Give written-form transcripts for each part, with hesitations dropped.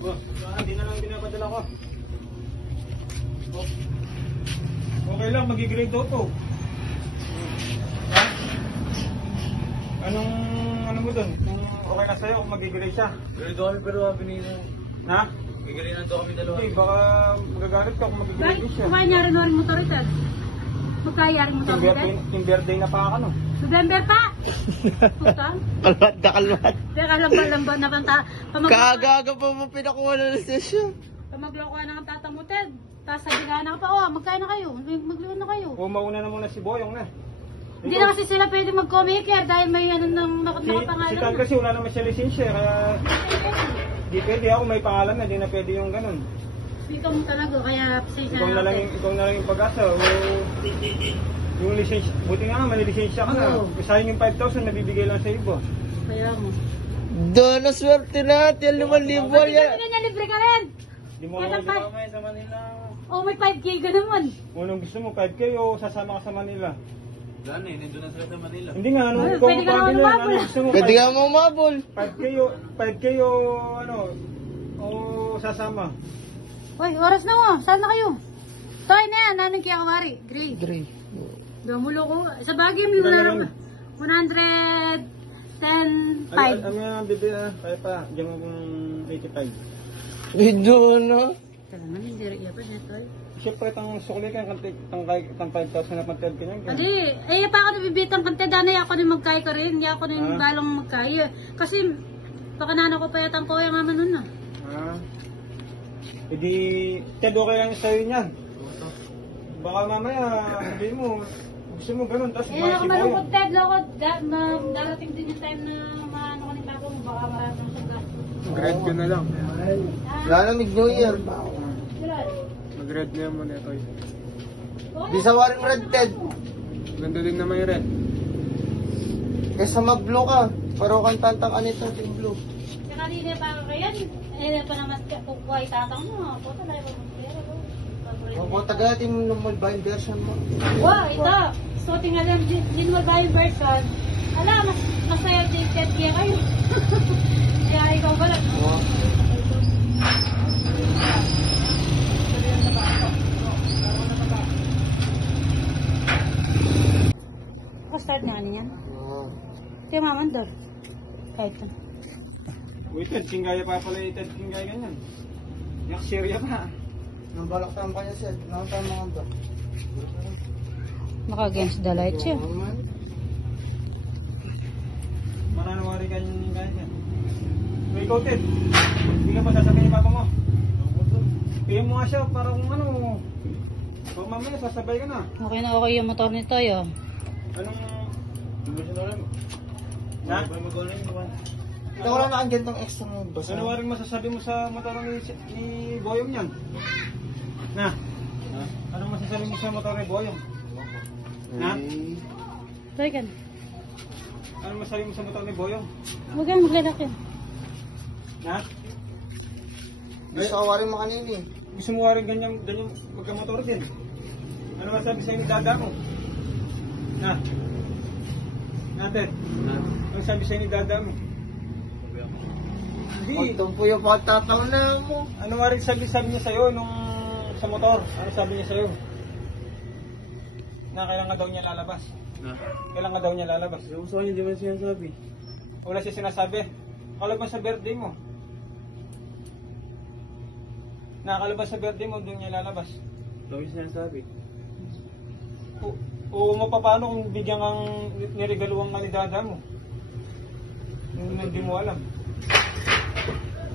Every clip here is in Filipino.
Hindi na lang pinapadala ko. Okay lang, mag-grade auto. Ha? Ano mo dun? Kung okay na sa'yo, kung mag-grade siya. Grade kami pero pinili. Ha? Gigilin na kami dalawa. Hindi, baka magagalit ka kung mag-grade siya. Kung kaya nyari na rin motor ito. Magkayari motor ito. Team birthday na pa ka, no? November pa! Putang. Kalmat na kalmat. Teka, lamba na banta. Kaaga-aga pa mo pinakuha na lisensya. Pamagloko ka na ng tatamutin. Tapos sabi ka na pa, oh, magkain na kayo. Magliwan na kayo. O mauna na muna si Boyong na. Hindi na kasi sila pwede mag-co-maker dahil may ano nang nakapangalan. Si Tan kasi wala naman siya lisensya, kaya di pwede ako may pangalan na, di na pwede yung ganun. Ikaw mo talaga, kaya pasensya Ikaw na lang yung pag-asa. Yung lisensya, buti nga may lisensya ka na. Oo. Sayang yung 5,000 nabibigay lang sa iba. Kaya mo. Doon na swerte natin, 5,000 Pati yan. kami ganyan, libre ka rin. Di mo Kaya naman Kami sa Manila. Oh, may 5K ka naman. kung anong gusto mo, 5K o sasama ka sa Manila. Gano'n eh, nandun na sila sa Manila. Hindi nga, ano, Ay, ikaw pwede ka naman magpapili, umabol. ano gusto mo? Pwede ka mo umabol. 5K o ano, o sasama. Uy, oras na mo. Saan na kayo? Toy na yan, nanong kaya kumari. Great. Dre. Damulo ko. Sa bagay mo yung Kaya larang. naman. 110.5. Ano yan, bibili na, kaya pa, diyan mo kung 85. Doon na. Talaga, hindi rin iya pa niya, Toy. Siyempre, tang sukli ka, tang 5,000 na pang 10 ka niyan. Adi, pa ako nabibitang kante, danay ako na magkaya ka rin. Hindi ako na yung balong magkaya. Kasi, pakanano ko pa yata ang kuya mama nun na. Hindi, Ted, okay lang sa'yo niyan. Baka mamaya, hindi mo, gusto mo ganun, tapos Eh, kumain ako si malungkot, Boyong. Ted. Loko, darating din yung time na maano ko ni Papa mo. Baka maraming sa gasto. Mag-red ko na lang. Lalamig New Year. Mag-red na yan muna ito. Di sa waring red, Ted. Ganda din naman yung red. Kesa mag-blue ka. Pero kang tantang anito yung blue. Kanina pa ako kayan. Pa naman kukuha itatang mo. Puta na yung pera ko. Kung tagatin mo ng mobile version mo. Wow, ito. Suoting nga lang din mo ba yung version? Ala, masaya din kat kaya kayo. Kaya ikaw ba lang? Oh. Start nga niyan. Oh. Kaya mamandor. Kahit pa. Wait, Ted, singgaya pa pala yung Ted, singgaya ganyan. Yak, Syria pa. Nang balak tayo pa niya, Seth. Nang tayo mga ba? Naka-against the light siya. Mananawari ka yung ganyan. So, ikaw, Ted, hindi ka pa sasabihin yung papa mo. Piyan mo nga siya para kung ano. Kung mamaya, sasabay ka na. Okay na okay yung motor nito yun. Anong... Ha? Ha? Ito ko lang nakagandang extra mo. Basta. Ano waring masasabi mo sa motor ni Boyong yan? Na? Anong masasabi mo sa motor ni Boyong? Ha? Try ka na. Anong masasabi mo sa motor ni Boyong? Huwag kang maglalak yun. Ha? Gusto ka waring mo kanini. Gusto mo waring ganyan magkamotor din? Ano masasabi sa'yo ni Dada mo? Na? Natin? Ano sabi sa'yo ni Dada mo? Hindi. Huwag po yung patataw na mo. Ano nga rin sabi niya sa'yo nung sa motor? Ano sabi niya sa'yo? Na kailangan daw niya lalabas. Kailangan daw niya lalabas. Yung gusto niya, di ba sinasabi? Wala siya sinasabi. Kalabas sa birthday mo. Nakalabas sa birthday mo, doon niya lalabas. Lagi sinasabi. O mapapano kung bigyan kang niregaluhan ka ni Dada mo? Hindi mo alam.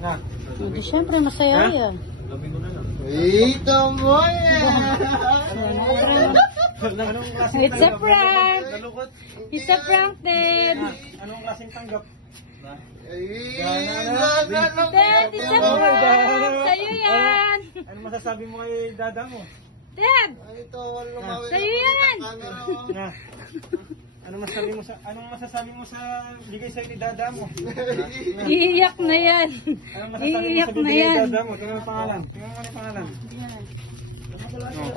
Na? Hindi, syempre masaya yan. Labi ko na lang. Ito mo yan! Anong klaseng It's a prank! Nalukot. It's a prank, Ted! Anong klaseng tanggap? Ted, it's a prank! Sa'yo yan! Ano masasabi mo kay Dada mo? Ted! Ito, wala lumawi. Sa'yo yan! Na? Anong masasabi mo sa bigay sa'yo ni Dada mo? Iiyak na yan! Anong masasabi mo Iiyak sa na bibigay yan! ni Dada mo? Tingnan mo ang pangalan. Tingnan mo ang pangalan.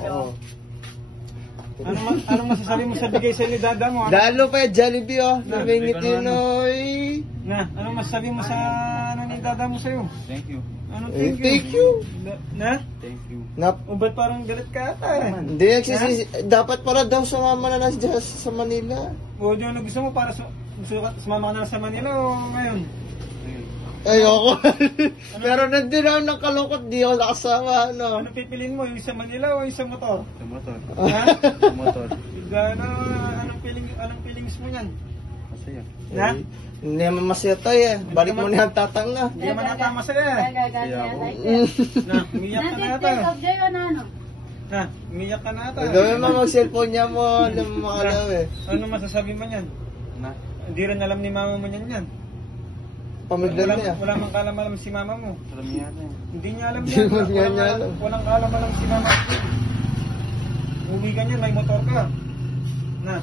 Oo. Anong masasabi mo sa bigay sa'yo ni Dada mo? Lalo pa yung Jollibee oh. Namingit yun oy. Na? Anong masasabi mo sa ano ni Dada mo sa'yo? Thank you. Ano, Thank you. Na? Thank you. O ba't parang galit ka ata? Hindi, dapat pala daw sumama na lang siya sa Manila. O di ano gusto mo para sumama ka na lang sa Manila o ngayon? Ayoko. Pero nandun ako ng kalungkot, di ako nakasama, ano. Ano pipiliin mo? Yung sa Manila o yung sa motor? Sa motor. Ha? Sa motor. Anong feelings mo yan? Masaya. Na? Hindi naman masaya tayo eh. Balik mo na yung tatang na. Hindi naman natama sa'yo eh. Na, umiyak ka na ata. Nandito of day o na ano? Na, umiyak ka na ata. Gawin mo mag-cellphone niya mo, alam mo makalaw eh. Ano masasabi mo niyan? Na? Hindi rin alam ni mama mo niyan yan. Pamiglan niya. Wala mang kalam-alam si mama mo. Alam niya yan. Hindi niya alam Hindi mo niya alam. Walang kalam-alam si mama mo. Uwi ka niyan, may motor ka. Na,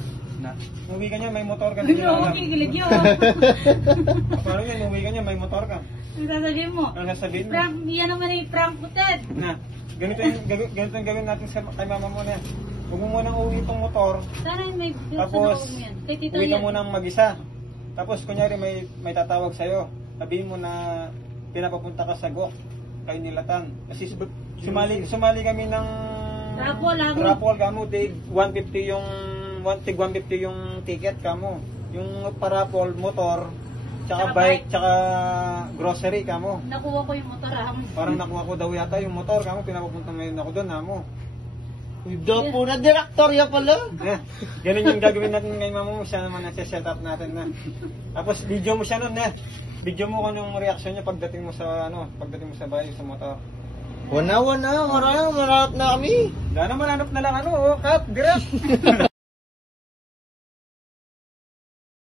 Na? uwi ka niyan, may motor ka. Hindi Hindi niya ako alam. kinikilig yun. Paano yan, uwi ka niyan, may motor ka. Ang sasabihin mo. Ano sasabihin mo? Prank, yan naman yung prank ko, Ted. Na, ganito yung gawin natin kay mama mo na. Huwag mo munang uwi itong motor. Sana may Tapos, mo yan. Kay Tito uwi ka yan. munang mag-isa. Tapos, kunyari may tatawag sa'yo. Sabihin mo na pinapapunta ka sa GOK kay Nilatan. Kasi sumali kami ng raffle kamo. Tig 150 yung ticket kamo. Yung paraffle, motor, tsaka Tsaka bike, tsaka grocery kamo. Nakuha ko yung motor, ah. Parang nakuha ko daw yata yung motor kamo. Pinapapunta ngayon ako doon mo. Daw po na director ya pala. Yeah. Ganun yung gagawin natin kay mama mo. Siya naman nasa-set up natin na. Tapos video mo siya nun na. Video mo kung yung reaction niya pagdating mo sa bahay sa motor. Wala, marami, marap na kami. Wala na mananap na lang cut, direct.